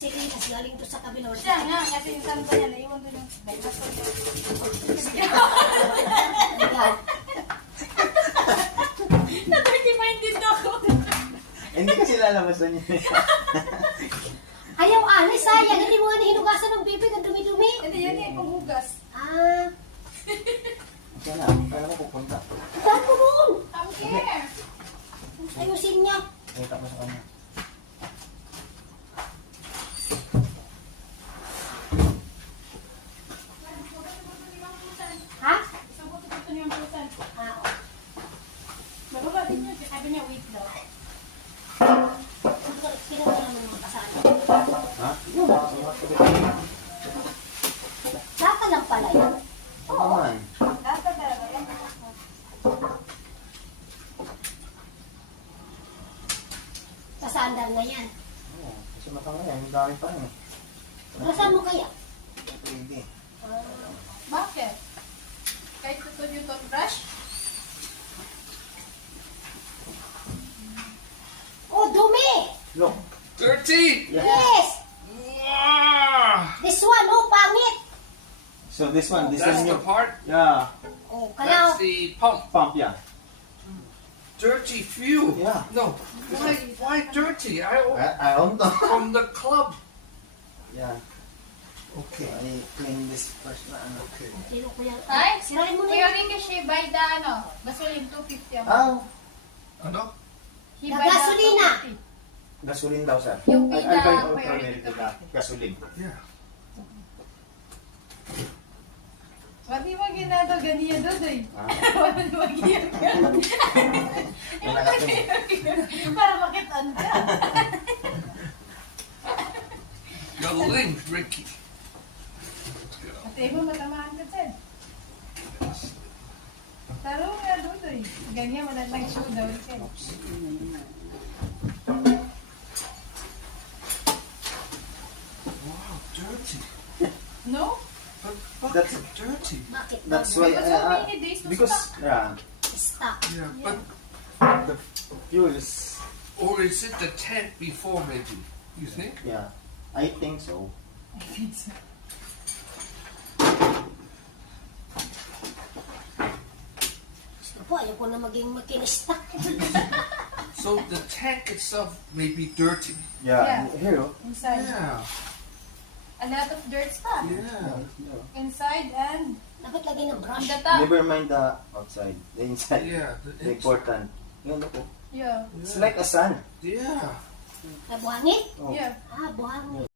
Sige, kasi galing to sa kabila. Siya nga, kasi yung santo niya, naiwan doon yung bypass ko. Na-30-minded na ako. Hindi kasi lalabasan niya. Ayaw, alis, sayang. Hindi mo nga hinugasan ng bibig ang dumi-dumi. Hindi, yan yung panghugas. Ah, Kaya na, kaya mo pupunta. saan mo doon? I'm here. Ayusin niya. Kita mo sa kanya. Ha? Isang puto-puto niyo yung putan. Ah, Bababa din niya, sabi niya, wait daw. sino mo naman mga kasama? Ha? Yun. Saka lang pala yun. Ano naman? Lahat na talaga, yan. Kasandal na yan. Oo, kasi matanga yan. Ang dami pa rin. Nasaan mo kaya? Pwede. Bakit? Kahit ito yung toothbrush? Oh, dumi! Look. 13! Yeah. Yes! Wow! This one, oh, pangit! So this one, this That's one the new. part. Yeah. Oh, That's kalaw. the pump. Pump, yeah. Dirty fuel. Yeah. No. Why dirty? I don't know. From the club. Yeah. Okay. I clean this first na ano. Okay. Sino ko yan? Ay, Sirain mo na Kuya yan. Ricky, she buy the ano, gasoline 250 ang Ah, Ano? he The buy the gasolina. 250. gasolin daw sir. Yung Ay, pida, ay, priority. gasolin. Yeah. Wadi mo ginagawa ganiya doon eh. Ah, Wadi mo ginagawa. may nakatingin. Para makitaan ka. Galing, Ricky. Ate mo, matamaan ka, Ted. Taro nga doon eh. Ganyan, malalang show daw, Ted. Wow, dirty. No? But That's- dirty. Bakit? That's why, Because how many days to because, stop? yeah, Stop. Yeah, but the fuel is, or is it the tank before maybe? You think? yeah, I think so. I think so. Gusto po, ayaw ko na maging makinista. So the tank itself may be dirty. Yeah, Yeah. here, oh. Inside. Yeah. A lot of dirt stuff. Yeah. Inside and Dapat lagay ng on brush. the top. Never mind the outside, the inside, Yeah. the important. Yun ako. Yeah. It's like a sun. Yeah. Ah, buhangin? Oh. Yeah. Ah, buhangin.